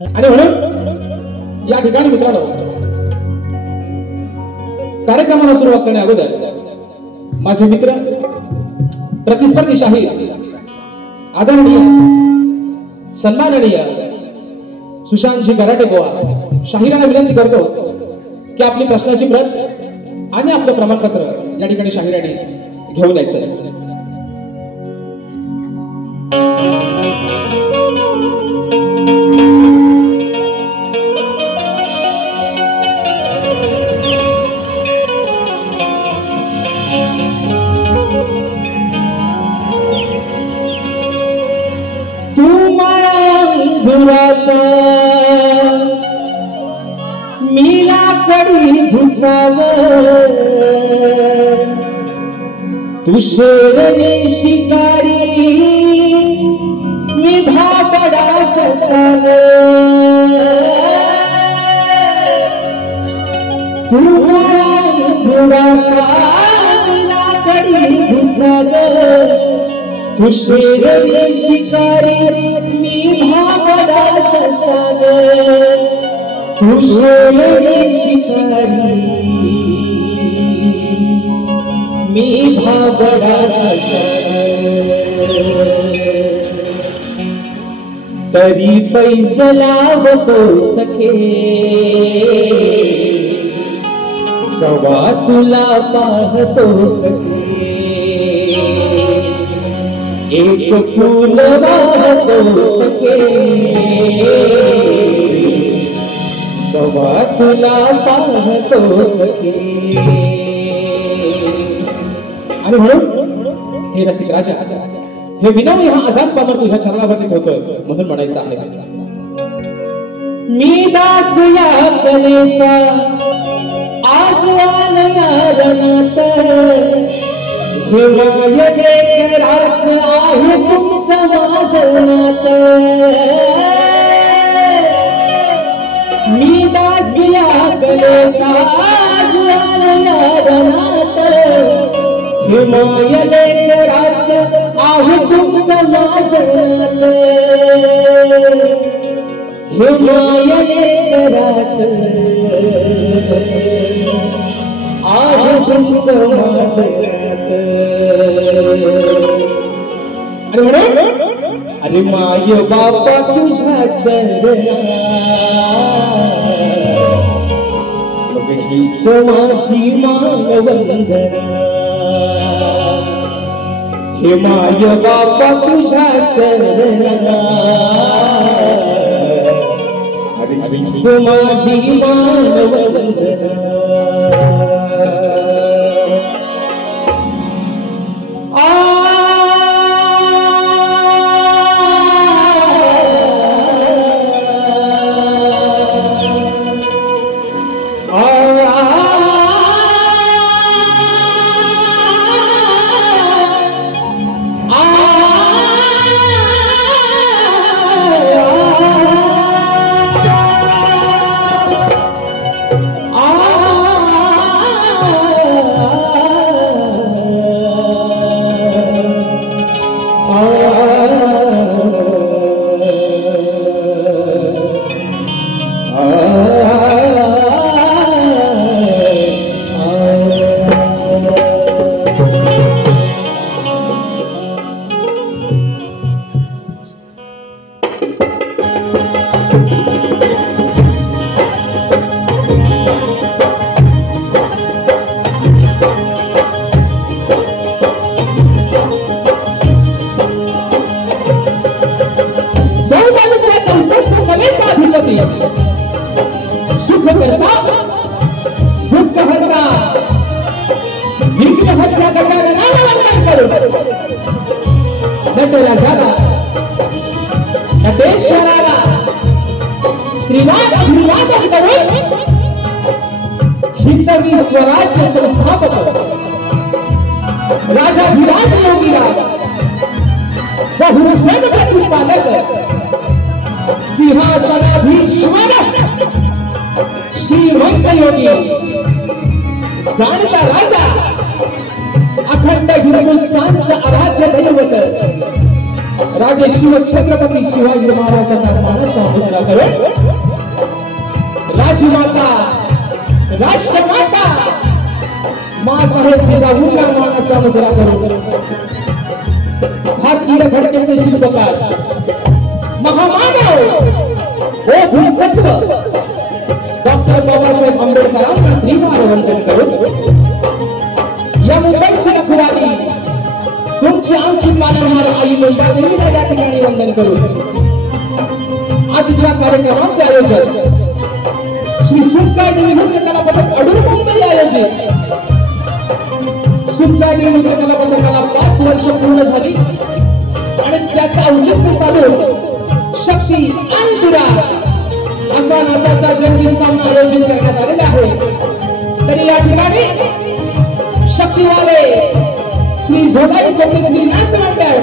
आणि म्हणून या ठिकाणी मित्रांनो कार्यक्रमाला सुरुवात करण्या अगोदर माझे मित्र प्रतिस्पर्धी शाहीर आदरणीय सन्माननीय सुशांतजी कराटे गोवा शाहिरांना विनंती करतो की आपली प्रश्नाची प्रत आणि आपलं प्रमाणपत्र या ठिकाणी शाहिरांनी घेऊन यायचं. मीला कडी भुसावर तू शेरनी शिकारी मी भाबडा ससावर तू मीला कडी भुसावर तू शेरनी शिकारी मी भाबडा ससावर तू शेरनी शिकारी मी भाबडा तरी पैज लावतो सखे सवा तुला पाहतो सखे एक फूल वाहतो सखे सवा तुला पाहतो सखे. आणि म्हणून हे रसिक राजा, हे विनवणी हा आझाद पामर तुझ्या चरणावरती होतोय म्हणून म्हणायचं आहे. मी दास या कलेचा आज वालनात, हिमाय लेकराच आहे तुमचं वाजनात. मी दास या कलेचा आज वालनात, हिमाय लेकराच आहे तुमचं वाजनात. हिमाय लेकराच आहे तुमचं वाजनात. आणि म्हणून अरे माय बापा तुझ्या चरणात, हीच माझी मानवंदना. हे माय बापा तुझ्या चरणात, अरे हीच माझी मानवंदना. सुख करता दुःख हरता विघ्न हत्या गजाननाला वंदन करू. नटराजाला नटेश्वराला त्रिवाद अभिवादन करून हिंदवी स्वराज्य संस्थापक राजाधिराज योगीराज बहुभूषण प्रतिपादक सिंहासनाधीश्वर श्रीमंत योगी जाणता राजा अखंड हिंदुस्थानचा आराध्य दैवत राजे शिवछत्रपती शिवाजी महाराजांना मानाचा मुजरा करून राजमाता राष्ट्रमाता मासाहेब जिजाऊंना मानाचा मुजरा करून भारतीय घटनेचे शिल्पकार महामानव ओ भूसत्व डॉक्टर बाबासाहेब आंबेडकरांना त्रिवार वंदन करून या मुंबईची रखवाली तुमची आमची पालनहार आई मुंबईला या ठिकाणी वंदन करून आजच्या कार्यक्रमाचे आयोजन श्री सुखसाई देवी नृत्य कला पथक अडूर मुंबई आयोजित सुखसाई देवी नृत्य कला पथकाला 5 वर्ष पूर्ण झाली आणि त्याचा औचित्य साधून शक्ती आणि दुरार असा नात्याचा जंगी सामना आयोजित करण्यात आलेला आहे. तरी या ठिकाणी शक्तीवाले श्री झोलाई कोटे श्री नाच मंडळ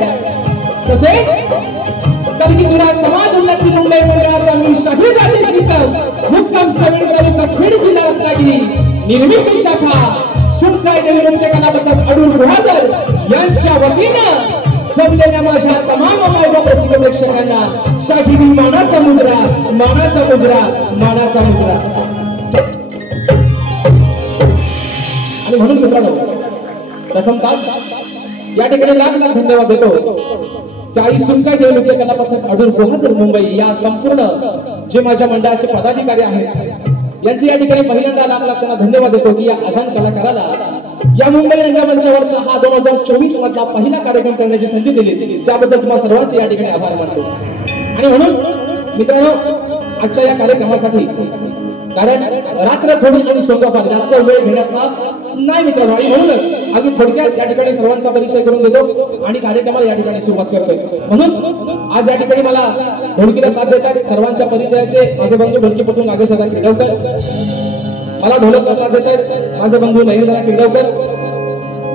तसेच कलगी दुरा समाज उन्नती मुंबई मंडळाचा मी शाहीर राजेश निकम मुक्काम सवेड तालुका खेड जिल्हा रत्नागिरी निर्मिती शाखा सुखसाई देवी नृत्य कला पथक अडूर गुहागर यांच्या वतीनं समजलेल्या माझ्या तमाम मायबाप प्रेक्षकांना शाहिरी मानाचा मुजरा मानाचा मुजरा मानाचा मुजरा. आणि म्हणून मित्रांनो प्रथमतः या ठिकाणी लाख लाख धन्यवाद देतो त्याही सुखसाई देवी नृत्य कला पथक अडूर गुहागर मुंबई या संपूर्ण जे माझ्या मंडळाचे पदाधिकारी आहेत यांचे या ठिकाणी पहिल्यांदा लाख लाख त्यांना धन्यवाद देतो की या आझाद कलाकाराला या मुंबई रंगमंचावरचा हा 2024 मधला पहिला कार्यक्रम करण्याची संधी दिली त्याबद्दल तुम्हा सर्वांचे या ठिकाणी आभार मानतो. आणि म्हणून मित्रांनो आजच्या या कार्यक्रमासाठी कारण रात्र थोडी आणि सोंगाफार जास्त वेळ घेण्याचा नाही मित्रांनो, आणि म्हणूनच आम्ही थोडक्यात या ठिकाणी सर्वांचा परिचय करून देतो आणि कार्यक्रमाला या ठिकाणी सुरुवात करतोय. म्हणून आज या ठिकाणी मला ढोलकीला साथ देतात सर्वांच्या परिचयाचे माझे बंधू ढोलकीपटू नागेशदा किडवकर, मला ढोलकला साथ देतात माझे बंधू नयनदादा किडवकर,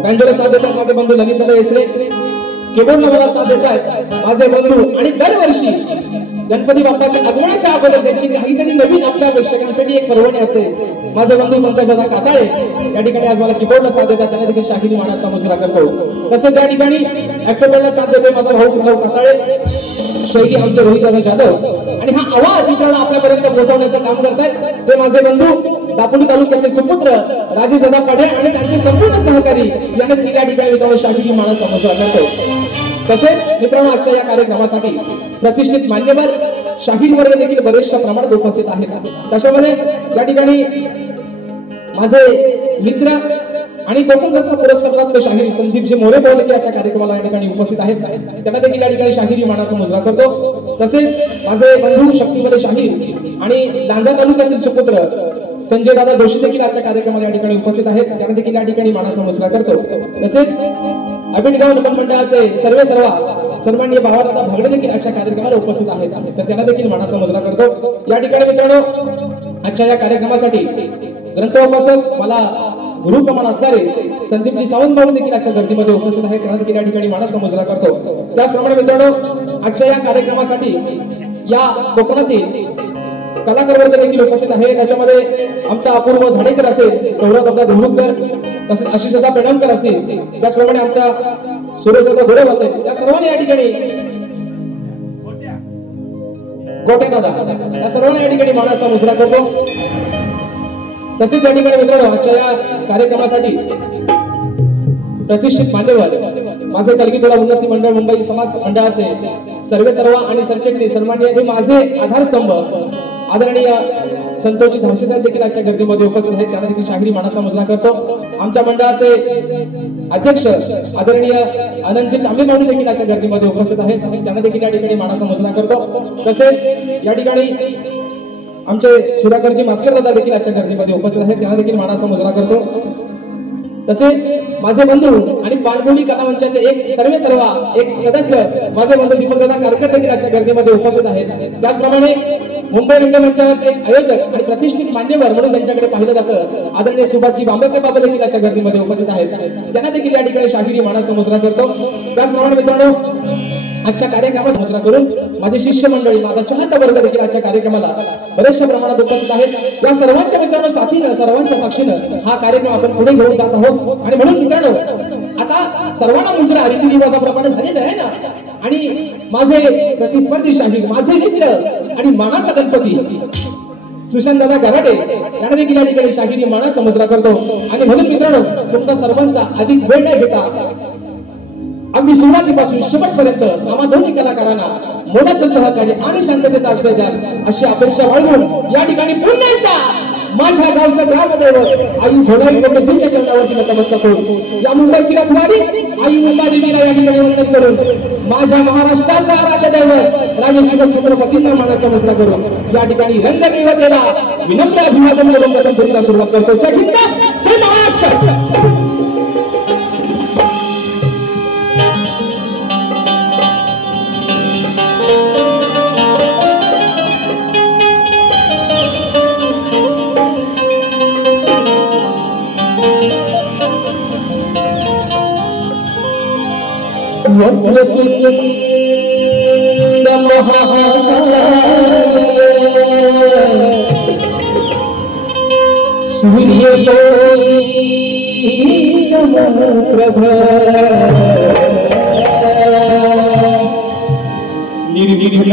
बँजोला साथ देतात माझे बंधू ललितदादा येसरे, कीबोर्डला मला साथ देतात माझे बंधू, आणि दरवर्षी गणपती बाप्पाच्या आगमनाच्या अगोदर त्यांची काहीतरी नवीन आपल्या प्रेक्षकांसाठी एक पर्वणी असते. माझे बंधू पंकजदादा काताळे या ठिकाणी आज मला कीबोर्डला साथ देतात, त्यांना देखील शाहिरी मानाचा मुजरा करतो. तसंच या ठिकाणी ऍक्टोबरला साथ देतोय माझा भाऊ प्रणव काताळे, शैली आमचे रोहितदादा जाधव, आणि हा आवाज मित्रांनो आपल्यापर्यंत पोहोचवण्याचं काम करतायत ते माझे बंधू दापोली तालुक्याचे सुपुत्र राजेशदा पाढे आणि त्यांचे संपूर्ण सहकारी यांना देखील या ठिकाणी मित्रांनो शाहिरी मानाचा मुजरा करतो. तसेच मित्रांनो आजच्या या कार्यक्रमासाठी प्रतिष्ठित मान्यवर शाहीर वर्ग देखील बरेचशा प्रमाणात उपस्थित आहेत. त्याच्यामध्ये या ठिकाणी माझे मित्र आणि कोकण रत्न पुरस्कारप्राप्त शाहीर संदीपजी मोरे देखील याच्या कार्यक्रमाला या ठिकाणी उपस्थित आहेत, त्यांना देखील या ठिकाणी शाहिरी मानाचा मुजरा करतो. तसेच माझे बंधू शक्तिमले शाहीर आणि लांजा तालुक्यातील सुपुत्र संजय दादा जोशी देखील आजच्या कार्यक्रमाला या ठिकाणी उपस्थित आहेत, त्यांना देखील या ठिकाणी मानाचा मुजरा करतो. तसेच अभिनगाव नमन मंडळाचे सर्व सन्माननीय भावादादा भागडे देखील अशा कार्यक्रमाला उपस्थित आहेत, तर त्यांना देखील मानाचा मुजरा करतो. या ठिकाणी मित्रांनो आजच्या या कार्यक्रमासाठी ग्रंथोपासक मला गुरुप्रमाण असणारे संदीपजी सावंत भाऊ देखील आजच्या गर्दीमध्ये उपस्थित आहेत, त्यांना देखील या ठिकाणी मानाचा मुजरा करतो. त्याचप्रमाणे मित्रांनो आजच्या या कार्यक्रमासाठी या कोकणातील कलाकार वर्ग देखील उपस्थित आहे. त्याच्यामध्ये आमचा अपूर्व झाडेकर असेल, सौरभ देवरुखकर, तसेच आशिषदा पेडणकर असतील, त्याचप्रमाणे आमचा सूरजदा गोरेव असेल, या सर्वांनी या ठिकाणी गोटे दादा या सर्वांनी या ठिकाणी मानाचा मुजरा करतो. तसेच या ठिकाणी मित्रांनो आजच्या या कार्यक्रमासाठी प्रतिष्ठित मान्यवर माझे कलगीतोला उन्नती मंडळ मुंबई समाज मंडळाचे सर्व आणि सरचिटणीस सन्माननीय हे माझे आधारस्तंभ आदरणीय संतोषजी धावसे साहेब देखील आजच्या गर्दीमध्ये उपस्थित आहेत, त्यांना देखील शाहिरी मानाचा मुजरा करतो. आमच्या मंडळाचे अध्यक्ष आदरणीय आनंदजी तांबे भाऊ देखील आजच्या गर्दीमध्ये उपस्थित आहेत, त्यांना देखील या ठिकाणी मानाचा मुजरा करतो. तसेच या ठिकाणी आमचे सुधाकरजी मास्कर दादा देखील आजच्या गर्दीमध्ये उपस्थित आहेत, त्यांना देखील मानाचा मुजरा करतो. तसेच माझे बंधू आणि पाणबोली कलामंचाचे एक सदस्य माझे बंधू दीपकदादा कारकर देखील आजच्या गर्दीमध्ये उपस्थित आहेत. त्याचप्रमाणे मुंबई रंगमंचाचे आयोजक आणि प्रतिष्ठित मान्यवर म्हणून त्यांच्याकडे पाहिलं जातं आदरणीय सुभाषजी बांबेकर बाबा देखील आजच्या गर्दीमध्ये उपस्थित आहेत, त्यांना देखील या ठिकाणी शाहिरी मानाचा मुजरा करतो. त्याचप्रमाणे मित्रांनो आजच्या कार्यक्रमात मुजरा करून माझे शिष्य मंडळी माझा चाहता वर्ग देखील आजच्या कार्यक्रमाला बरेचशा प्रमाणात उपस्थित आहेत. या सर्वांच्या मित्रांनो साथीनं सर्वांच्या साक्षीनं हा कार्यक्रम आपण पुढे घेऊन जात आहोत. आणि म्हणून मित्रांनो आता सर्वांना मुजरा रीतिरिवाजाप्रमाणे झालेला आहे ना, आणि माझे प्रतिस्पर्धी शाहीर माझे मित्र आणि मानाचा गणपती सुशांत दादा गराडे यांना देखील या ठिकाणी शाहिरी मानाचा मुजरा करतो. आणि म्हणून मित्रांनो तुमचा सर्वांचा अधिक वेळ न घेता अगदी सुरुवातीपासून शेवटपर्यंत आम्हा दोन्ही कलाकारांना मोलाचं सहकार्य आणि शांततेचा आश्रय द्याल अशी अपेक्षा बाळगून या ठिकाणी पुन्हा एकदा माझ्या गावचं ग्रामदैवत आई झोलाई कोटेश्वरीच्या चरणावरती नतमस्तक होऊन या मुंबईची रखवारी आई मुंबादेवीला या ठिकाणी वंदन करून माझ्या महाराष्ट्राचा आराध्य दैवत राजश्री छत्रपतींना मानाचा मुजरा करून या ठिकाणी रंगदैवतेला विनम्र अभिवादन करून प्रथम फेरीला सुरुवात करतो. जय हिंद, जय महाराष्ट्र. सूर्य प्रभ निर्विघ्न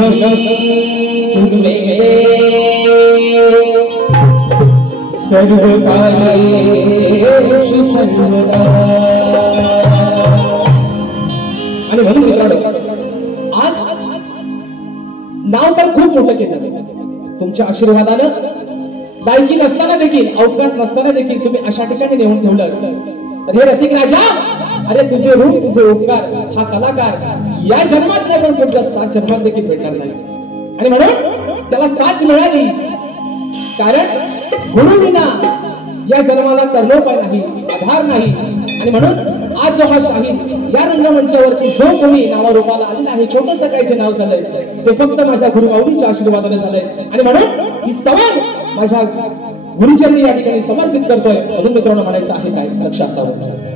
सर्व कार्येषु सर्वदा. आणि म्हणून मित्रांनो आज नाव तर खूप मोठं केलं तुमच्या आशीर्वादानं, गायकी नसताना देखील अवकाश नसताना देखील तुम्ही अशा ठिकाणी नेऊन ठेवलं. तर हे रसिक राजा, अरे तुझे रूप तुझे उपकार हा कलाकार या जन्मात नाही पण पुढच्या 7 जन्मात देखील भेटणार नाही. आणि म्हणून त्याला साथ मिळाली कारण गुरुविना या जन्माला तरलोपाय नाही, आधार नाही. आणि म्हणून आज जेव्हा शाहीद या रंगमंचावरती जो कोणी नावारूपाला आलेला आहे, छोटंसं काहीचे नाव झालंय ते फक्त माझ्या गुरुमाऊलीच्या आशीर्वादाने झालंय. आणि म्हणून ही स्तवन माझ्या गुरुचरणी या ठिकाणी समर्पित करतोय. म्हणून मित्रांनो म्हणायचं आहे काय, लक्ष असावं.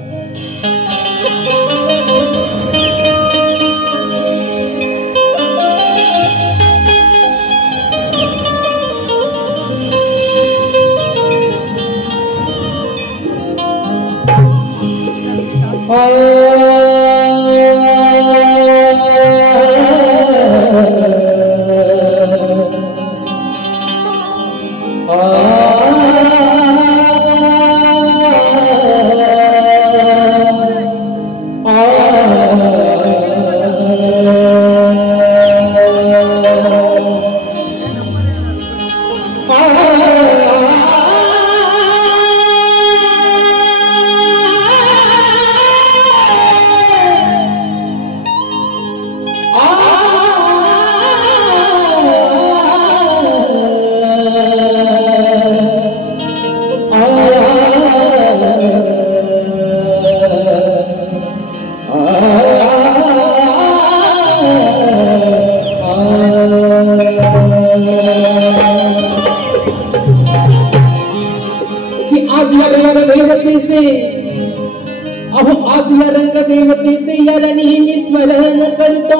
आज या रंग देवतेचे याला नेहमी स्मरण करतो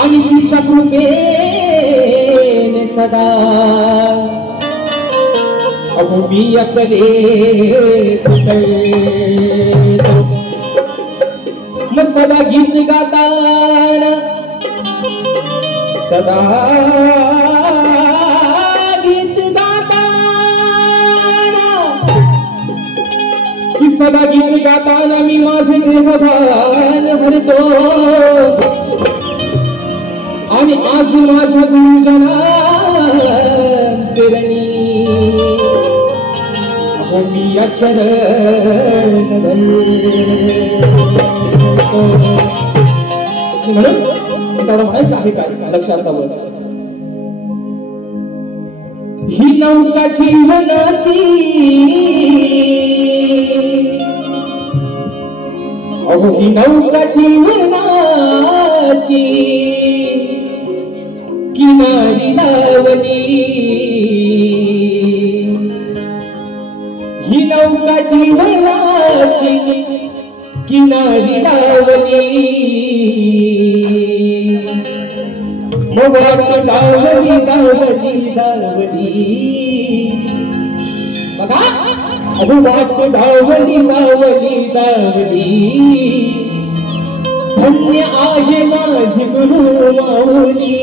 आणि तिच्या कृपेने सदा अहो मी अकले मग सदा गीत गाताना सदा सदा गीत गाताना मी माझे देहभान भरतो आणि आज माझ्या गुरुजनांचे ऋणी अहो मी चरण धरतो. म्हणून त्याला म्हणायचं आहे काय, लक्ष असावं. ही नौका जीवनाची अहो ही नौका जीवनाची किनारी लावली, ही नौका जीवनाची किनारी लावली मग वाट लावली लावली लावली बघा अहो वाट लावली लावली लावली धन्य आहे माझी गुरुमाऊली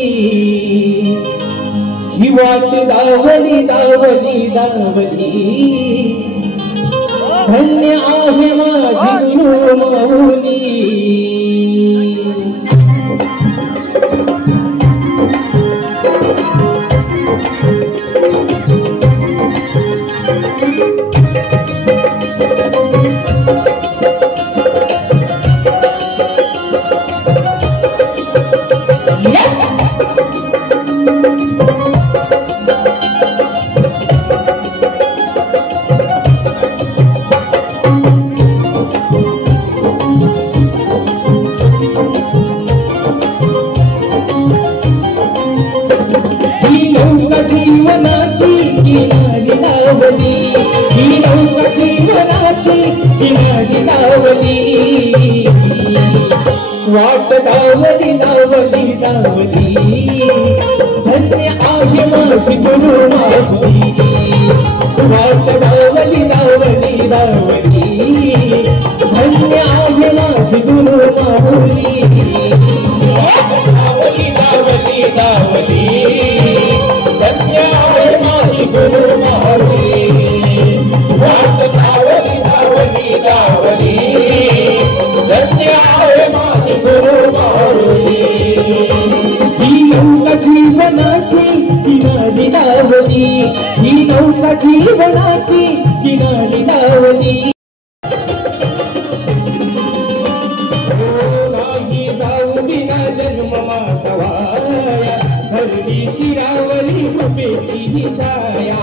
ही वाट लावली लावली लावली धन्य आहे माझी गुरुमाऊली. जीवनाची किनारी लावली, ही नौका जीवनाची किनारी लावली वाट लावली लावली लावली धन्य आहे माझी गुरुमाऊली वाट लावली लावली लावली धन्य आहे माझी गुरुमाऊली लावली लावली लावली धन्य आहे माझी गुरुमाऊली वाट लावली लावली लावली धन्य आहे माझी गुरुमाऊली. ही नौका जीवनाची किनारी लावली, ही नौका जीवनाची किनारी लावली नाही जाऊ बिना जन्म माझा वाया भरली शिरावरी कृपेची ही छाया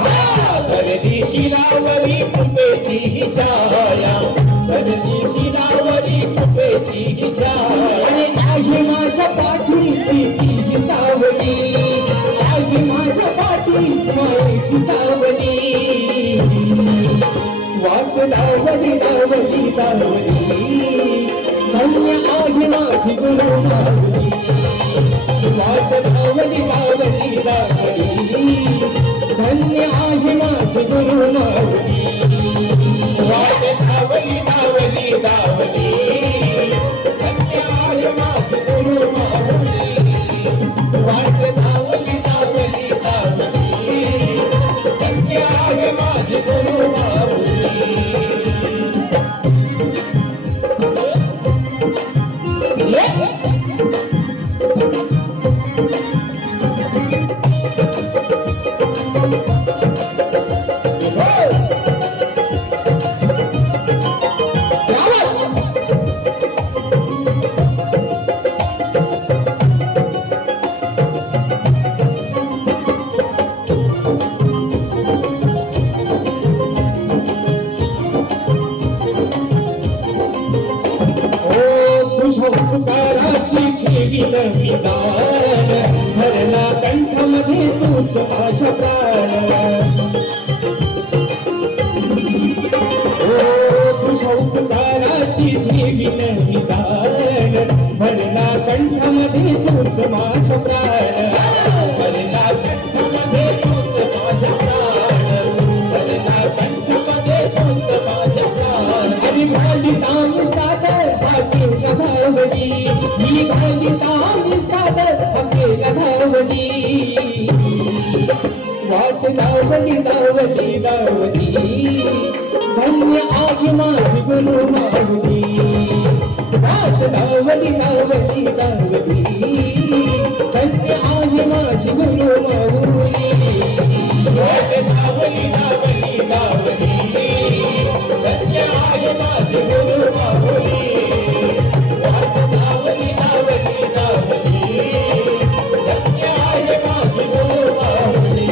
भरली शिरावरी कृपेची ही छाया भरली शिरावरी कृपेची ही छाया आणि आहे माझ्या पाठी तिची ही सावली आहे माझ्या पाठी मायेची सावली वाट लावली लावली लावली धन्य आहे माझी गुरु माऊली वाट लावली लावली लावली धन्य आहे माझी गुरु माऊली वाट लावली लावली लावली धन्य आहे माझी गुरु माऊली वाट लावली लावली लावली धन्य आहे माझी गुरु माऊली भरला कंठामध्ये तूच माझा प्राण ओ तुझ्या उपकाराची देवी निदान भरला कंठामध्ये तूच माझा प्राण भरला कंठामध्ये तूच माझा प्राण भरला कंठामध्ये तूच माझा प्राण आणि भाली ताम सादर भाग्य भावली ही भाली ताम सादर भाग्य भावली वाट लावली लावली लावली धन्य आहे माझी गुरु माऊली वाट लावली लावली लावली धन्य आहे माझी गुरु माऊली वाट लावली लावली लावली धन्य आहे माझी गुरु माऊली वाट लावली लावली लावली धन्य आहे माझी गुरु माऊली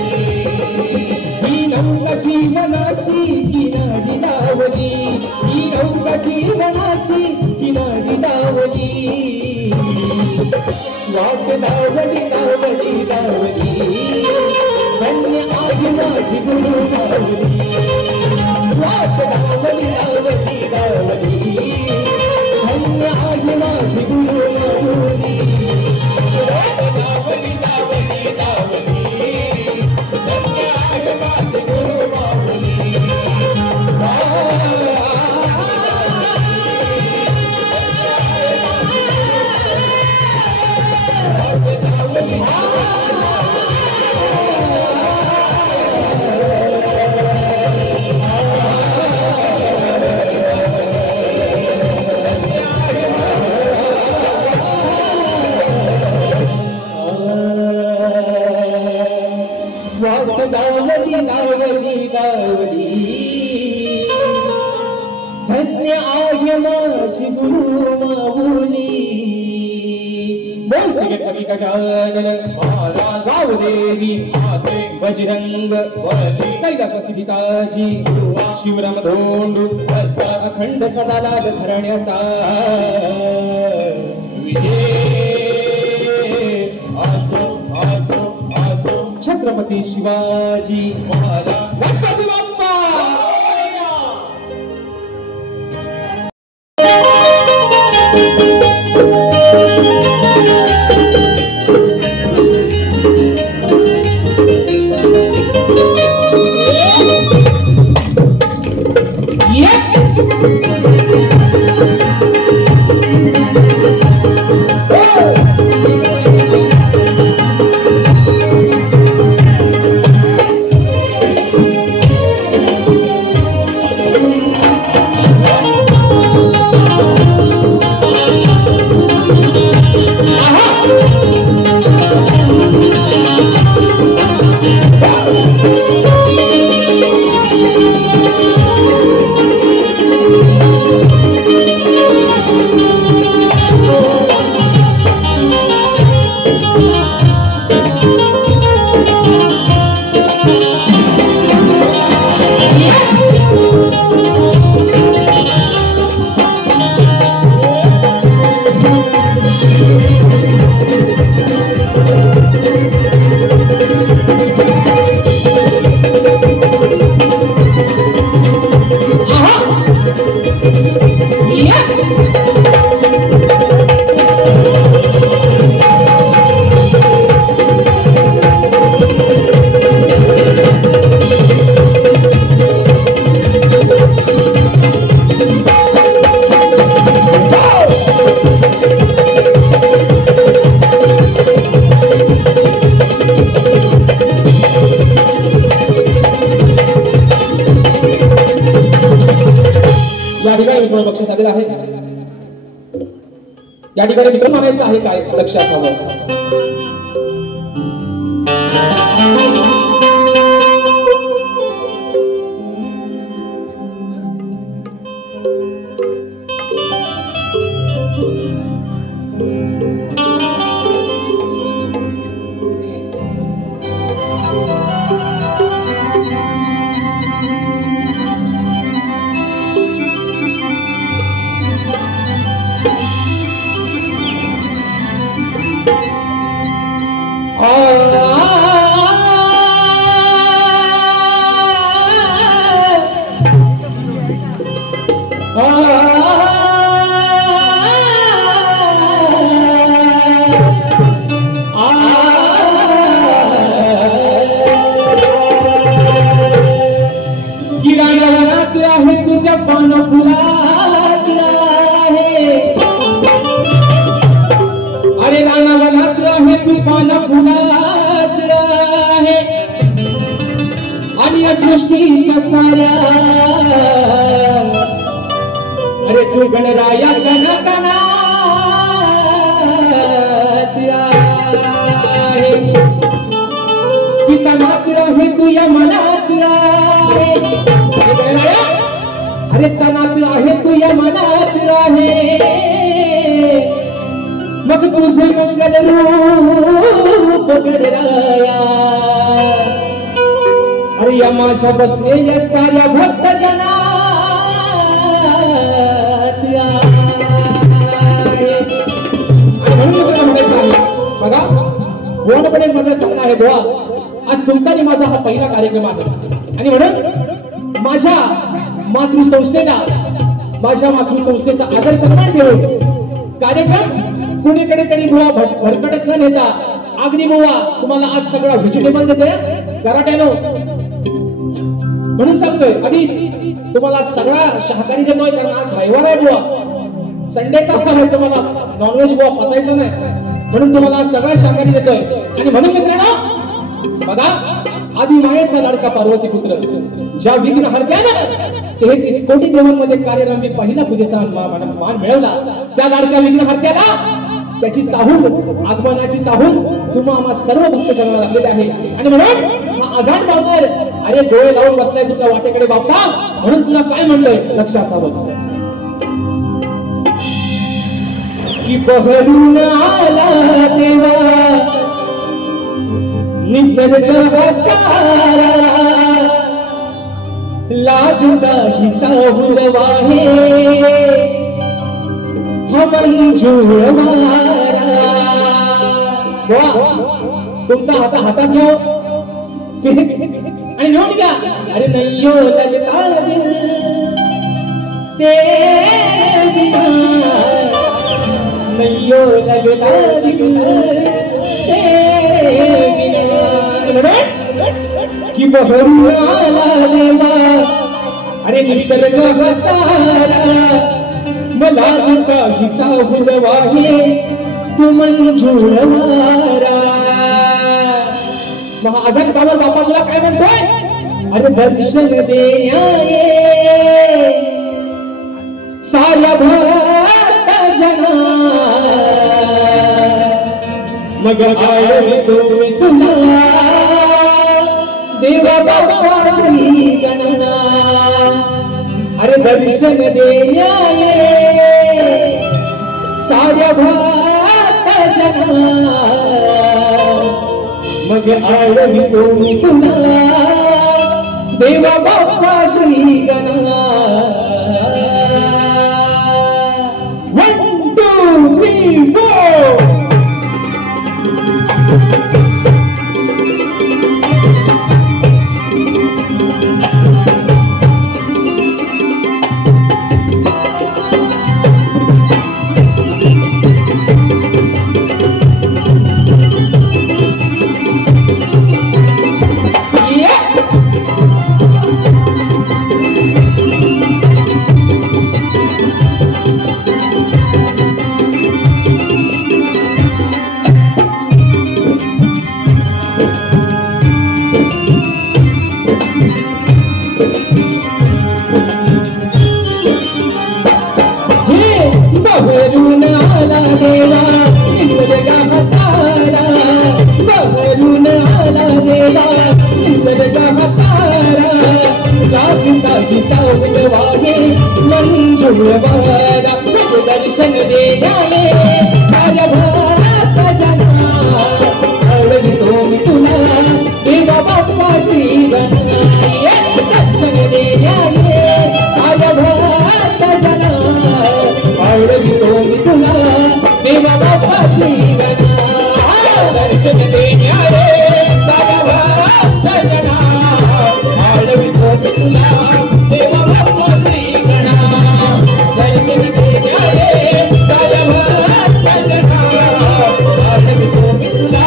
ही नौका जीवनाची किनारी लावली ही नौका जीवनाची किनारी लावली वाट लावली लावली लावली धन्य आहे माझी गुरु माऊली वाट लावली लावली लावली धन्य आहे माझी गुरु माऊली वाट लावली लावली लावली धन्य आहे माझी गुरु माऊली लावली लावली लावली धन्य आहे माझी गुरु माऊली बोल सगळे कवी गजानन महाराज गावदेवी बजरंग कैलासवासी पिताजी शिवराम धोंडू अखंड सदालाल घराण्याचा छत्रपती शिवाजी महाराज गणपती बाप्पा बक्षीस आलेलं आहे. या ठिकाणी मित्र म्हणायचं आहे काय लक्ष असावं. सृष्टीच्या साऱ्या अरे तू गणराया गणगणा तनात आहे तू या मनात आहे अरे तनात आहे तू या मनात आहे मग तुझे मंगल रूप गणराया अरे या माझ्या बसलेल्या साऱ्या भक्त जना बघा बोलपणे माझं सांगणं आहे बुवा आज तुमचा आणि माझा हा पहिला कार्यक्रम आहे आणि म्हणून माझ्या मातृसंस्थेला माझ्या मातृसंस्थेचा आदर सन्मान ठेवून कार्यक्रम कुणीकडे तरी बुवा भरकटत न नेता अगदी बुवा तुम्हाला आज सगळा व्हेजिटेबल देतोय कराट्यानो म्हणून सांगतोय आधी तुम्हाला सगळा शाकाहारी देतोय कारण आज रविवार आहे बुवा संडेचा आहे तुम्हाला नॉनव्हेज बुवा पचायचं नाही म्हणून तुम्हाला सगळा शाकाहारी देतोय आणि म्हणून मित्रांनो बघा आधी मायेचा लाडका पार्वती पुत्र ज्या विघ्न हरत्यानं ते 30 कोटी देवांमध्ये कार्यरम्य पहिला पूजेचा मान मिळवला त्या लाडक्या विघ्न हरत्याला त्याची चाहूल आगमनाची चाहूल तुम्हा आम्हा सर्व भक्तजनांना लागलेली आहे आणि म्हणून हा अजाण बाबर अरे डोळे लावून बसलाय तुझ्या वाटेकडे बाप्पा म्हणून तुला काय म्हणतोय लक्ष असावं की बहरून आला देवा निसर्ग सारा लागता हिचा हुरवाहे मंजूर वारा तुमचा हातात घ्या आणि घेऊन घ्या अरे नैयो लगता दिल तेरे नैयो लगता दिल तेरे बिना कि बहरू आला देवा अरे निसर्ग सारा मला हिचा हुरवाहे तू मंजूर वारा महाजन बाबा बापा तुला काय म्हणतोय अरे दर्शन देण्याये साऱ्या भक्त जना मग आळवितो मी तुला देवा बाबा श्री गणना अरे दर्शन देण्याये साऱ्या भक्त जना मग आळवितो मी तुला देवा बाप्पा श्री गणना 1 2 3 4 मंजुळवारा तुझे दर्शन देण्याले साऱ्या भक्तजना आवडवितो मी तुला देवा बाप्पा श्री गणराय दर्शन देण्याले साऱ्या भक्तजना आवडवितो मी तुला देवा बाप्पा श्री गणराय दर्शन देण्याले साऱ्या भक्तजना आवडवितो मी तुला देवा बाप्पा श्री गणराय दर्शन देण्याले साऱ्या भक्तजना आवडवितो मी तुला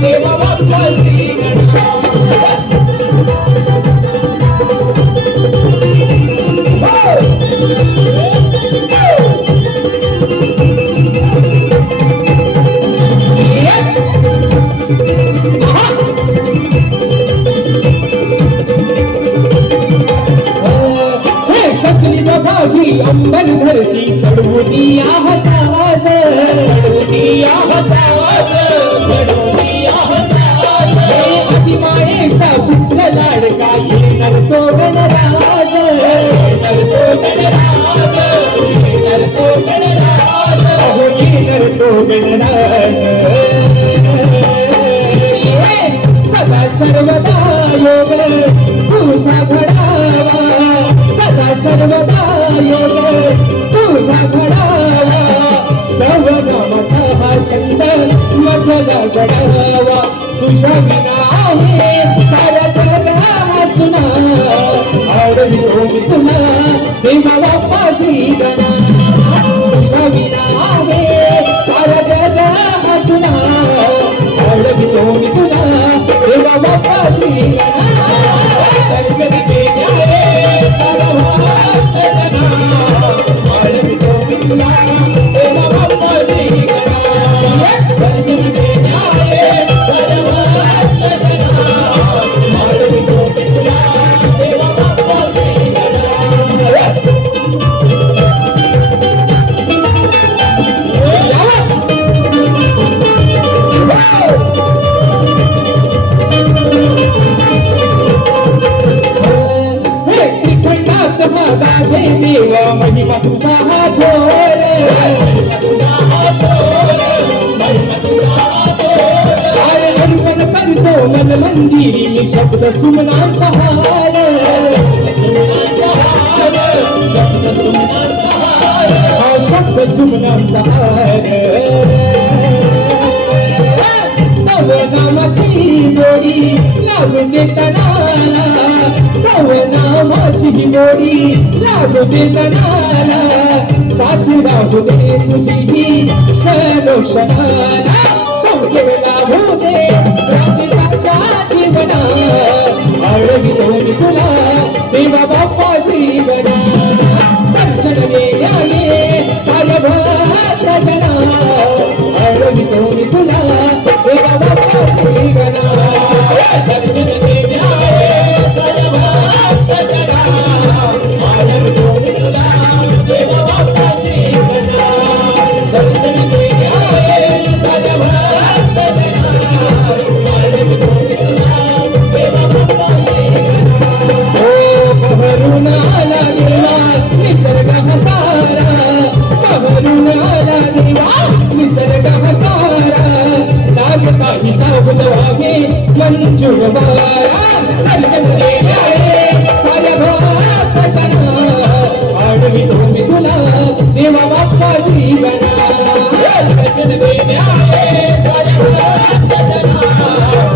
देवा बाप्पा श्री गणराय अंबर धरती चढवूनी आवाज अतिमायेचा पुत्र लाडका येणार तो गणराज येणार तो गणराज सदा सर्वदा योग तुझा घडावा सदा सर्वदा योग तुझा घडावा तव नामाचा हा छंद मजला घडावा तुझ्या विना आहे साऱ्या जगाला सुना आवडवितो मी तुला देवा बाप्पा श्री गणराय तुझ्या विना आहे साऱ्या जगाला सुना आवडवितो मी तुला देवा बाप्पा श्री गणराय दर्शन देण्याले साऱ्या भक्तजना आवडवितो मी तुला देवा बाप्पा श्री गणराय दर्शन देण्याले साऱ्या भक्तजना आवडवितो मी तुला देवा बाप्पा श्री गणराय देवा महिमा तुझा हा घोर अरे गणपण करतो मन मंदिरी मी शब्द सुमनांचा हार शब्द सुमनांचा हार तव नामाची गोडी लागून देताना तव नामाची गोडी लागू देताना साथी राहू दे तुझी ही क्षणोक्षणाला संकेत लाभू दे रामदेशाच्या जीवना आवडवितो मी तुला देवा बाप्पा श्री गणराय दर्शन देण्याले साऱ्या भक्तजना आवडवितो मी तुला देवा बाप्पा श्री गणराय दर्शन देण्याले साऱ्या भक्तजना आवडवितो मी तुला देवा बाप्पा श्री गणराय दर्शन देण्याले साऱ्या भक्तजना आवडवितो मी तुला देवा बाप्पा श्री गणराय ओ बहरून आला देवा निसर्ग हसारा बहरून आला देवा निसर्ग हसारा लागता हिचा बुधवागे मंजुळवारा दर्शन देण्याले साऱ्या भक्तजना आवडवितो मी तुला देवा बाप्पा श्री गणराय दर्शन देण्याले साऱ्या भक्तजना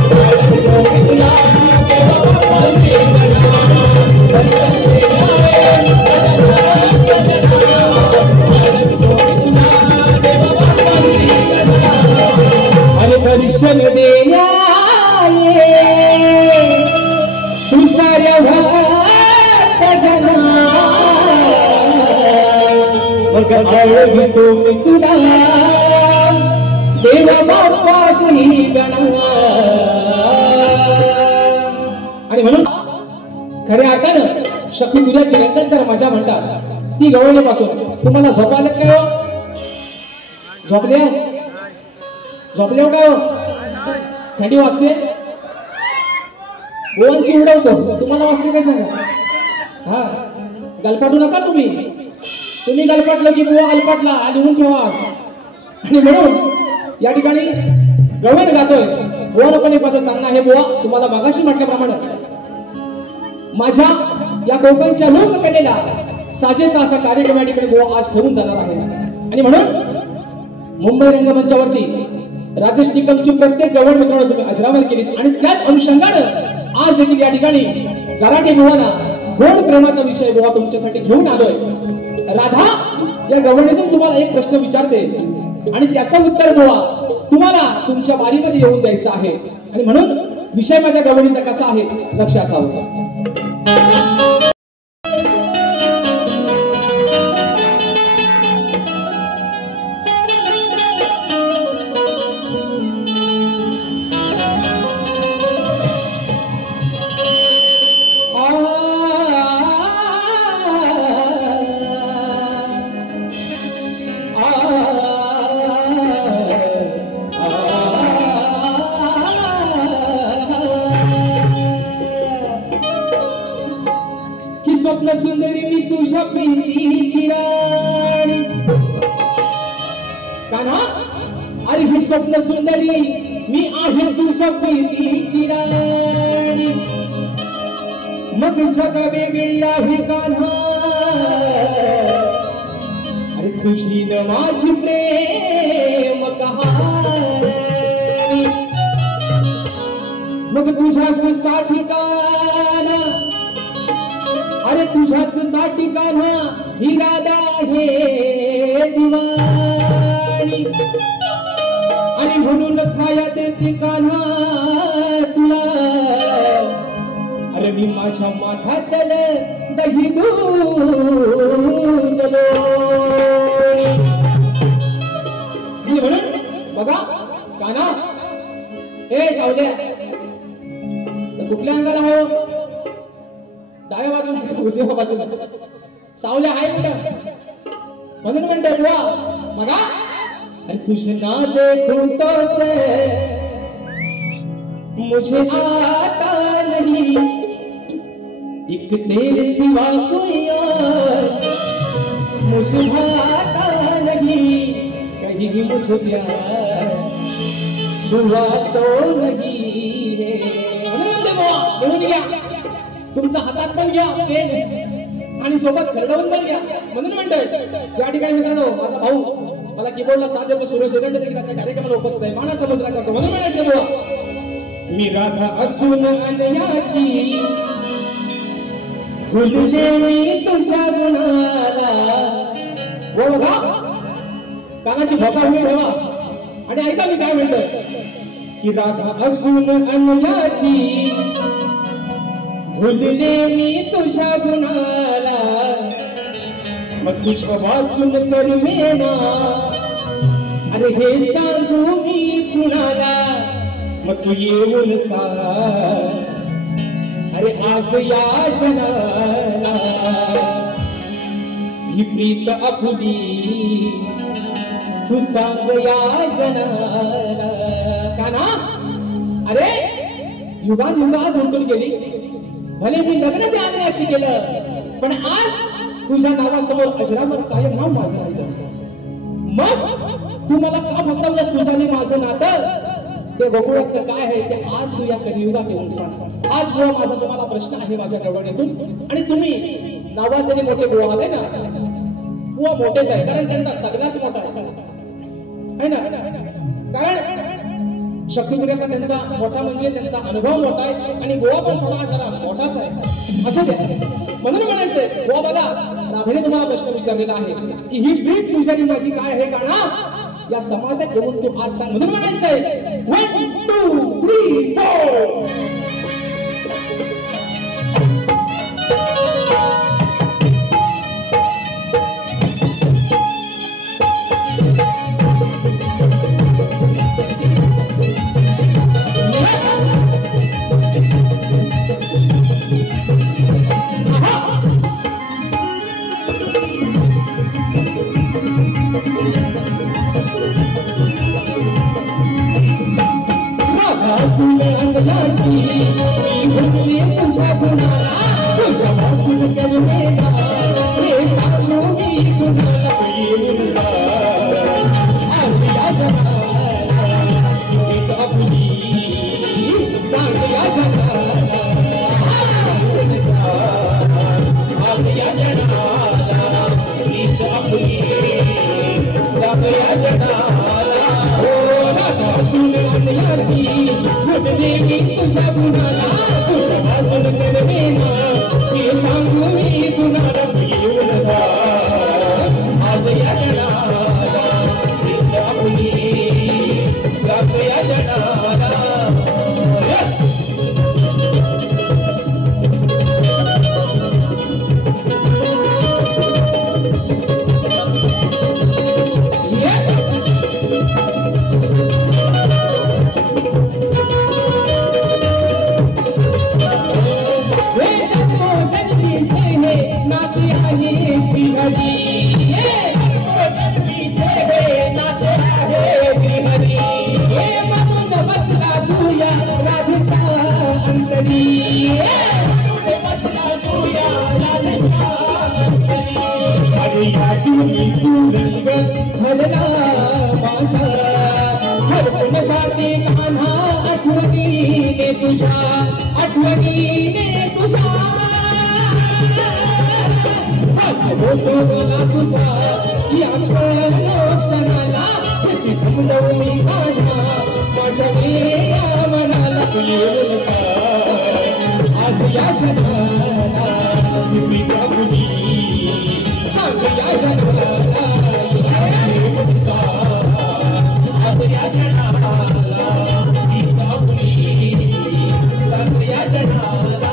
आवडवितो मी तुला देवा बाप्पा श्री गणराय दर्शन देण्याले साऱ्या भक्तजना आवडवितो मी तुला देवा बाप्पा श्री गणराय अरे दर्शन देण्याले तू साऱ्या भक्तजना मग आवडवितो मी तुला देवा बाप्पा श्री गणराय आणि म्हणून खऱ्या अर्थानं शक्ती तुझ्या चिरंतन तर मजा म्हणतात ती गवळणीपासून तुम्हाला झोपायला काय हो झोपल्या झोपल्या का हो थंडी वाजते गोवांची उडवतो तुम्हाला वाजते काय सांगा हा गलपाटू नका तुम्ही तुम्ही गलपटलं की बुवा गलपटला लिहून ठेवा. आणि म्हणून या ठिकाणी गवळण गातोय बुवानपणे पद सांगणं हे बुवा तुम्हाला मागाशी म्हटल्याप्रमाणे माझ्या या कोकणच्या लोककलेला साजेसा असा कार्यक्रम या ठिकाणी बुवा आज ठरून जाणार आहे. आणि म्हणून मुंबई रंगमंचावरती राजेश निकमची प्रत्येक गवळण मित्रांनो तुम्ही अजरामर केली. आणि त्याच अनुषंगानं आज देखील या ठिकाणी गराटे बुवाना गोड प्रेमाचा विषय बुवा तुमच्यासाठी घेऊन आलोय. राधा या गवळणीतून तुम्हाला एक प्रश्न विचारते आणि त्याचं उत्तर बुवा तुम्हाला तुमच्या बारीमध्ये येऊन द्यायचं आहे. आणि म्हणून विषय माझ्या गवळणीचा कसा आहे लक्ष असावं. स्वप्न सुंदरी मी तुझ्या प्रीतीची राणी कान्हा. अरे ही स्वप्न सुंदरी मी आहे तुझ्या प्रीतीची राणी. मग जग वेगळी आहे कान्हा. अरे तुझी न माझी प्रेम कहाणी. मग तुझ्याच साठी कान्हा. अरे तुझ्याच साठी कान्हा ही राधा आहे दिवाणी. आणि म्हणून खाया देते कान्हा तुला. अरे मी माझ्या माठातल दही दूध म्हणून बघा कान्हा. ए सावल्या कुठल्या अंगाला हो डाव्या बाजूला उजव्या बाजूला सावल्या आहे कुठं म्हणून म्हणते बुवा बघा. अरे तुझे ना देखूं तो मुझे आता नहीं. एक तेरे सिवा कोई और मुझे आता नहीं. कहीं भी मुझे प्यार हुआ तो नहीं है. म्हणून म्हणते बुवा म्हणून घ्या तुमचा हातात पण घ्या पेन आणि सोबत खरडवून पण घ्या. म्हणून म्हणतोय या ठिकाणी मित्रांनो माझा भाऊ मला कीबोर्डला साथ देतो. सुरेश एरंडे देखील अशा कार्यक्रमाला उपस्थित आहे. मानाचा मुजरा करतो. म्हणून म्हणायचं बुवा मी राधा असून अनयाची भुलले मी तुझ्या गुणाला. बघा कानाची भोका उभी ठेवा आणि ऐका मी काय म्हणतोय की राधा असून अनयाची भुलले मी तुझ्या गुणाला. मग तुझ्या वाचून करुणेना. अरे हे सांगू मी कुणाला. मग तू येऊन सांग अरे आज या जनाला. ही प्रीत आपुली तू सांग या जनाला. कान्हा अरे युगान युगा झोंटून गेली. भले मी लग्न त्याने अशी केलं पण आज तुझ्या नावासमोर अजरामर कायम नाव माझं राहिलं. मग तू मला का फसवलंस तुझं आणि माझं नातं ते गोकुळातलं काय आहे ते आज तू या कलियुगात येऊन सांग. आज बुवा माझा तुम्हाला प्रश्न आहे माझ्या गवळणीतून. आणि तुम्ही नावाजलेले मोठे बुवा आले ना बुवा मोठेच आहे कारण त्यांचा सगळ्याच मोठा आहे ना. कारण शक्तिपुऱ्याचा त्यांचा मोठा म्हणजे त्यांचा अनुभव मोठा आहे आणि गोवा पण थोडा जरा मोठाच आहे असं ते. म्हणून म्हणायचंय गोवा बघा राधेने तुम्हाला प्रश्न विचारलेला आहे की ही प्रीत तुझ्या माझी काय आहे कान्हा या समाजात येऊन तू आज सांग. म्हणून म्हणायचंय 1 2 3 4. तुझ्या गुणाला तुझ्या वाचून करुणेला हे सांगू मी वाचून तू रंग भरला माझा हरपून जाते कान्हा आठवणीने तुझ्या असं होतो मला तुझा या क्षणाला किती समजावून मी माझ्या वेळा मनाला तू येऊन आज या जन्माला तुम्ही काबुली सांग या जन्माला आज या जन्माला तुम्ही काबुली सांग या जन्माला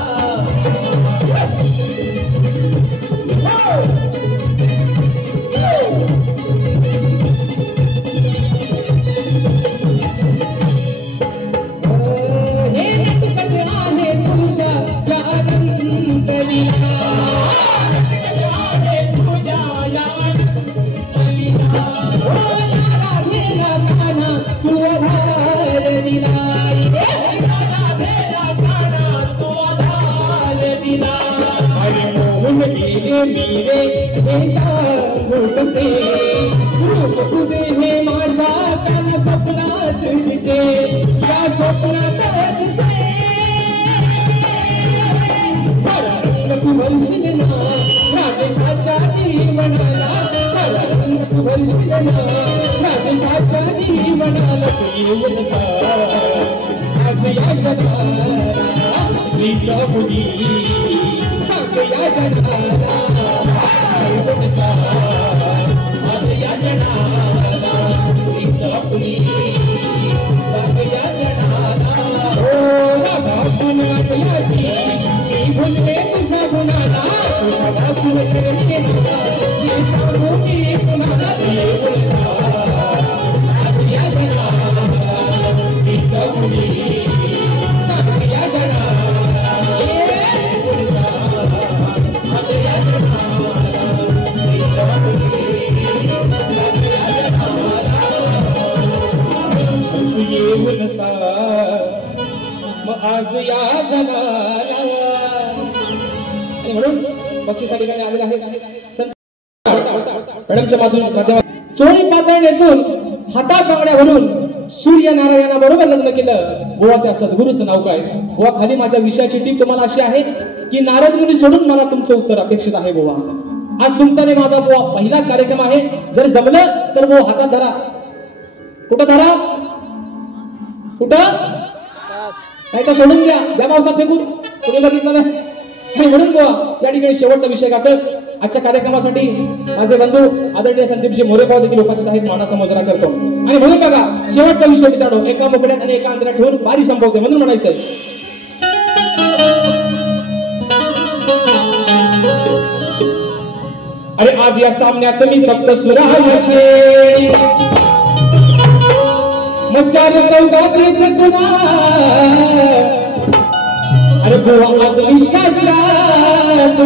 आज या जगाला आणि म्हणून बक्षिसा ठिकाणी आलेला आहे मॅडमच्या माध्यमातून चोळी पातळ नेसून हातात बांगड्या घालून सूर्यनारायणा बरोबर लग्न केलं बुवा त्या सद्गुरूचं नाव काय बुवा खाली माझ्या विषयाची टीप तुम्हाला अशी आहे की नारद मुनी सोडून मला तुमचं उत्तर अपेक्षित आहे बुवा आज तुमचा आणि माझा बुवा पहिलाच कार्यक्रम आहे जर जमलं तर बुवा हातात धरा कुठं धरा कुठं नाही तर सोडून द्या पावसात फेकून कुणी बघितलं नाही म्हणून बुवा या ठिकाणी शेवटचा विषय गातं आजच्या कार्यक्रमासाठी माझे बंधू आदरणीय संदीपजी मोरेगाव देखील उपस्थित आहेत मानाचा मुजरा करतो आणि म्हणून बघा शेवटचा विषय विचारतो एका मोकड्यात आणि एका अंतरात ठेवून बारी संपवते म्हणून म्हणायचंय अरे आज या सामन्यात मी सप्त सुराचे मग चार चौकात येत तुला अरे बुवा आज मी शास्त्रात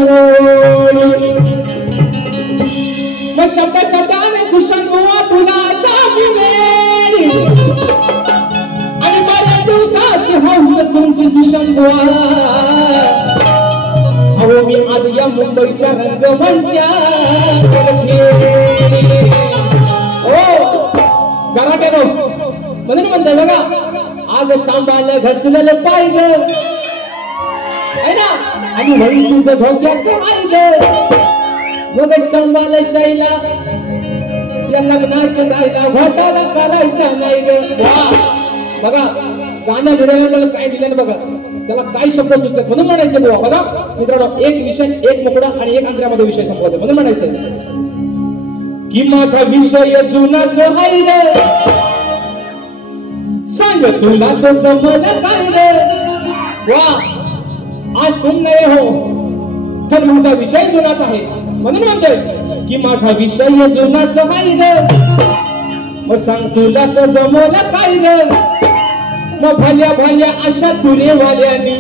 मग शब्दाने सुशांत बुवा तुला सांगेन आणि बऱ्याच दिवसाची हौस तुमची सुशांत बुवा अहो मी आज या मुंबईच्या रंगमंचा गराटे म्हणून म्हणतोय बघा आज सांभाळ घसलेलं पाहिजे आहे ना आणि म्हणून तुझं धोक्याचं मार्ग मग सांभाळ शैला या लग्नाच्या राहिला घोटाळा करायचा नाही ग बघा गाणं लिहिलेलं काय दिलेलं बघा त्याला काय शब्द सुचतात म्हणून म्हणायचं बुवा बघा मित्रांनो एक विषय एक मोकळा आणि एक अंतऱ्यामध्ये विषय संपवतो म्हणून म्हणायचं की माझा विषय जुनाच आहे रे सांग तुला तो जमलं काय रे वा आज तुम नाही हो तर माझा विषय जुनाच आहे म्हणून म्हणतोय की माझा विषय जुनाच आहे रे मग सांग तुला तो जमलं काय रे मग भल्या भल्या अशा तुरेवाल्यांनी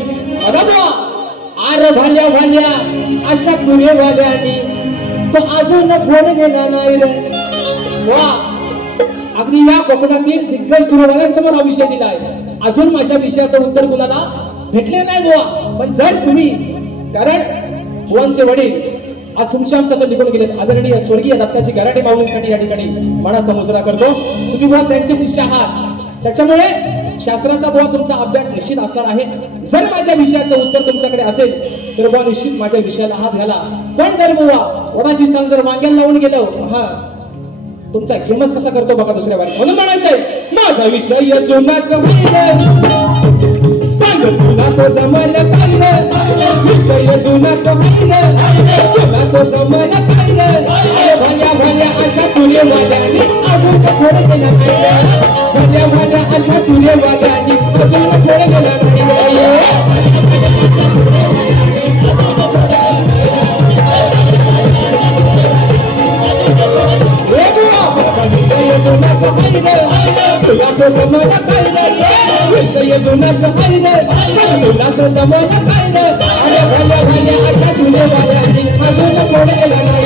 आर भल्या भल्या अशा तुरेवाल्यांनी तो अजून फोन गेला नाही रे वा अगदी या कोकणातील दिग्गज तुरेवाल्यांसमोर हा विषय दिला आहे अजून माझ्या विषयाचं उत्तर कुणाला भेटले नाही बुवा पण जर तुम्ही कारण बुवांचे वडील आज तुमच्या आमच्या तर निघून गेलेत आदरणीय स्वर्गीय दत्ताची गराटे माऊलींसाठी या ठिकाणी मनाचा मुजरा करतो. तुम्ही बुवा त्यांचे शिष्य आहात, त्याच्यामुळे शास्त्राचा बुवा तुमचा अभ्यास निश्चित असणार आहे. जर माझ्या विषयाचं उत्तर तुमच्याकडे असेल तर बुवा निश्चित माझ्या विषयाला हात घाला. पण जर बुवा वडाची साल जर वांग्याला लावून गेलो, हा तुमचा हिमच कसा करतो बघा दुसऱ्या वारी. म्हणून म्हणायचंय माझा विषय जुनाच सांग तुला तो जमल काय विषय जुनाच तुला तो जमल काय भल्या भल्या अशा तुले वाल्यानी अजून थोडं गेला नाही. भल्या भल्या अशा तुले वाल्यानी अजून थोडं गेला नाही. तुला तो जमल काय विषय जुनाच तुला तो जमल काय अरे भल्या भल्या अशा तुले वाल्यानी अजून थोडं गेला नाही.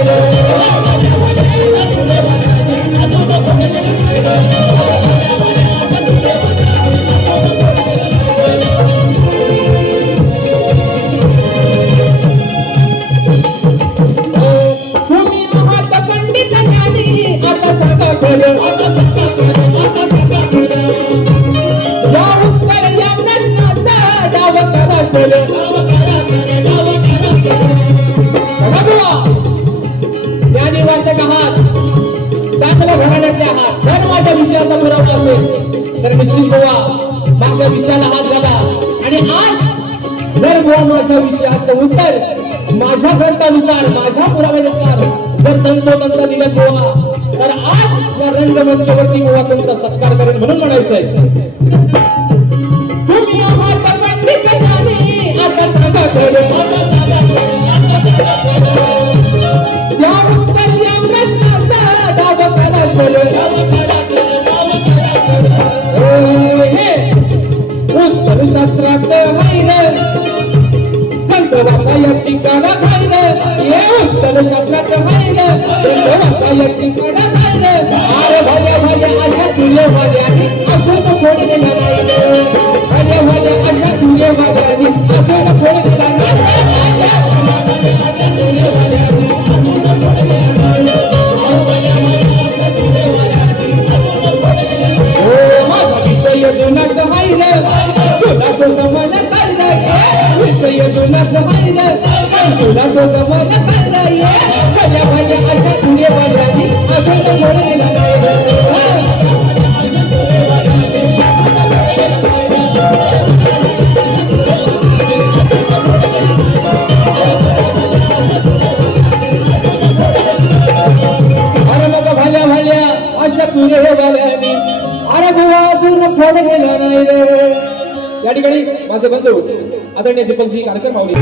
तुम्ही आहात पंडित ज्ञानी आता सांगा खरं या उत्तर या प्रश्नाचा डाव करा सर. ज्ञानी वाचक आहात, चांगल्या घराण्याचे आहात. जर माझ्या विषयाचा पुरावा असेल तर निश्चित बुवा माझ्या विषयाला हात घाला. आणि आज जर बुवा माझ्या विषयाचं उत्तर माझ्या ग्रंथानुसार माझ्या पुराव्यानुसार जर तंतोतंत दिलं बुवा तर आज या रंगमंचावरती बुवा तुमचा सत्कार करेल. म्हणून म्हणायचंय तुम्ही आहात पंडित ज्ञानी आता सांगा खरं या उत्तर या प्रश्नाचा डाव करा सर. उत्तर शास्त्रात माहिर ग्रंथ वाचायची काढा खायला ये उत्तर शास्त्रात माहिर ग्रंथ वाचायची काढा खायला अरे भल्या भल्या अशा तुले वाल्यानी अजून कोण गेला नाही. भल्या भल्या अशा तुले वाल्यानी अजून कोण गेला माझा विषय जुनाच तुला तो जमल काय विषय जुनाच तुला तो जमल काय भल्या भल्या अशा तुले वाल्यानी अजून कोण गेला नाही. अरे बाबा भल्या भल्या अशा तुले वाल्यानी अरे बुवा अजून फोड गेला नाही रे. या ठिकाणी माझे बंधू आदरणीय दीपकजी कारकर माऊली